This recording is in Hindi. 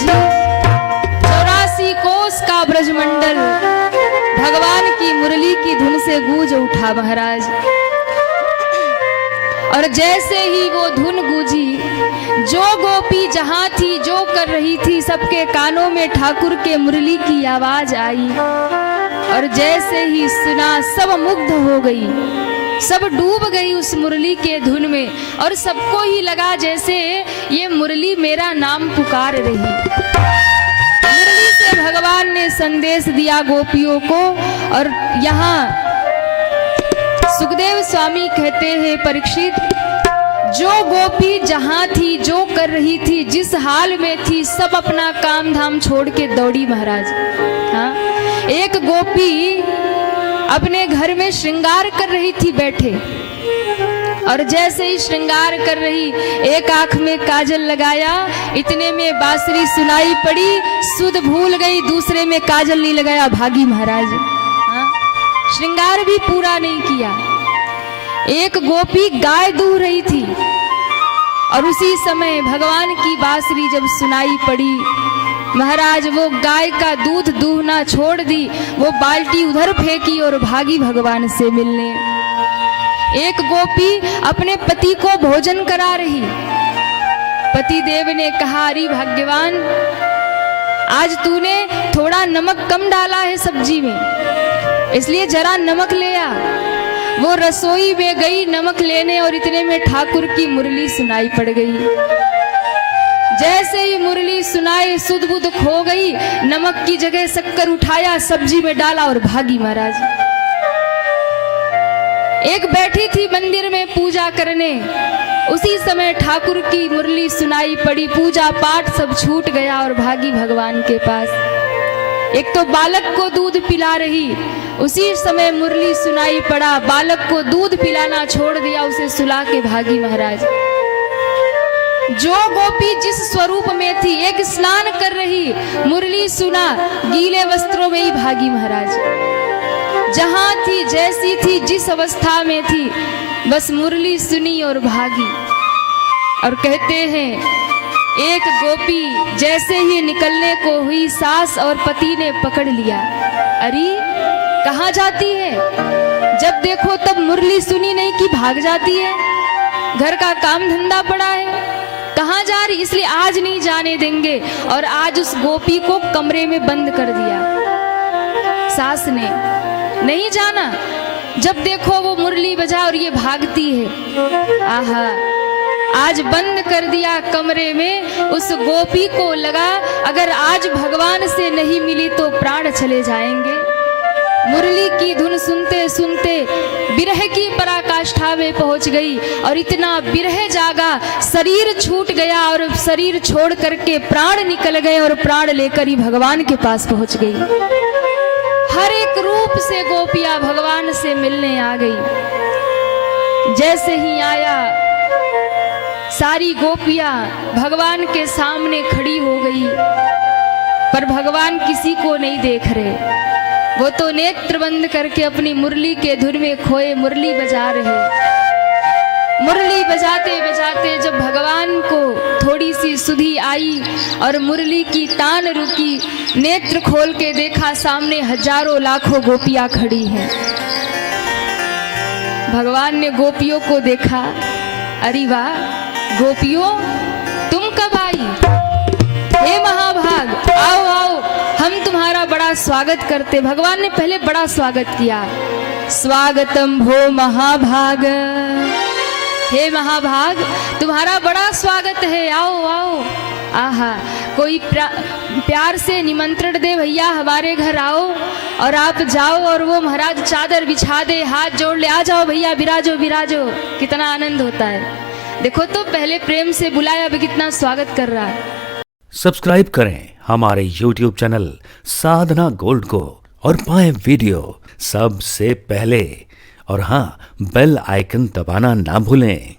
जी 84 कोस का ब्रजमंडल भगवान की मुरली की धुन से गूंज उठा महाराज। और जैसे ही वो धुन गूंजी, जो गोपी जहां थी जो कर रही थी, सबके कानों में ठाकुर के मुरली की आवाज आई। और जैसे ही सुना सब मुग्ध हो गई, सब डूब गई उस मुरली के धुन में। और सबको ही लगा जैसे ये मुरली मेरा नाम पुकार रही। मुरली से भगवान ने संदेश दिया गोपियों को। और यहाँ सुखदेव स्वामी कहते हैं, परीक्षित, जो गोपी जहां थी जो कर रही थी, जिस हाल में थी, सब अपना काम धाम छोड़ के दौड़ी महाराज। हाँ, एक गोपी अपने घर में श्रृंगार कर रही थी बैठे। और जैसे ही श्रृंगार कर रही, एक आंख में काजल लगाया, इतने में बांसुरी सुनाई पड़ी, सुध भूल गई, दूसरे में काजल नहीं लगाया, भागी महाराज। हाँ, श्रृंगार भी पूरा नहीं किया। एक गोपी गाय दूह रही थी और उसी समय भगवान की बांसुरी जब सुनाई पड़ी, महाराज वो गाय का दूध दूहना छोड़ दी, वो बाल्टी उधर फेंकी और भागी भगवान से मिलने। एक गोपी अपने पति को भोजन करा रही। पति देव ने कहा, अरे भाग्यवान, आज तूने थोड़ा नमक कम डाला है सब्जी में, इसलिए जरा नमक ले आ। वो रसोई में गई नमक लेने और इतने में ठाकुर की मुरली सुनाई पड़ गई। जैसे ही मुरली सुनाई, सुध बुध खो गई, नमक की जगह शक्कर उठाया, सब्जी में डाला और भागी महाराज। एक बैठी थी मंदिर में पूजा करने, उसी समय ठाकुर की मुरली सुनाई पड़ी, पूजा पाठ सब छूट गया और भागी भगवान के पास। एक तो बालक को दूध पिला रही, उसी समय मुरली सुनाई पड़ा, बालक को दूध पिलाना छोड़ दिया, उसे सुला के भागी महाराज। जो गोपी जिस स्वरूप में थी, एक स्नान कर रही, मुरली सुना, गीले वस्त्रों में ही भागी महाराज। जहां थी, जैसी थी, जिस अवस्था में थी, बस मुरली सुनी और भागी। और कहते हैं, एक गोपी जैसे ही निकलने को हुई, सास और पति ने पकड़ लिया। अरे कहाँ जाती है? जब देखो तब मुरली सुनी नहीं कि भाग जाती है। घर का काम धंधा पड़ा है, कहाँ जा रही? इसलिए आज नहीं जाने देंगे। और आज उस गोपी को कमरे में बंद कर दिया सास ने, नहीं जाना। जब देखो वो मुरली बजा और ये भागती है। आहा, आज बंद कर दिया कमरे में। उस गोपी को लगा अगर आज भगवान से नहीं मिली तो प्राण चले जाएंगे। मुरली की धुन सुनते सुनते विरह की पराकाष्ठा में पहुंच गई और इतना विरह जागा, शरीर छूट गया और शरीर छोड़ करके प्राण निकल गए और प्राण लेकर ही भगवान के पास पहुंच गई। हर एक रूप से गोपियां भगवान से मिलने आ गई। जैसे ही आया, सारी गोपियां भगवान के सामने खड़ी हो गई, पर भगवान किसी को नहीं देख रहे। वो तो नेत्र बंद करके अपनी मुरली के धुन में खोए मुरली बजा रहे। मुरली बजाते बजाते जब भगवान को थोड़ी सी सुधि आई और मुरली की तान रुकी, नेत्र खोल के देखा, सामने हजारों लाखों गोपियां खड़ी हैं। भगवान ने गोपियों को देखा, अरे वाह गोपियों, तुम कब आई? हे महाभाग, आओ आओ, हम तुम्हारा बड़ा स्वागत करते। भगवान ने पहले बड़ा स्वागत किया, स्वागतम भो महाभाग। हे महाभाग, तुम्हारा बड़ा स्वागत है, आओ आओ। आहा, कोई प्यार से निमंत्रण दे, भैया हमारे घर आओ, और आप जाओ और वो महाराज चादर बिछा दे, हाथ जोड़ ले, आ जाओ भैया, विराजो विराजो। कितना आनंद होता है। देखो तो पहले प्रेम से बुलाया, अब कितना स्वागत कर रहा है। सब्सक्राइब करें हमारे YouTube चैनल साधना गोल्ड को और पाएं वीडियो सबसे पहले। और हाँ, बेल आइकन दबाना ना भूलें।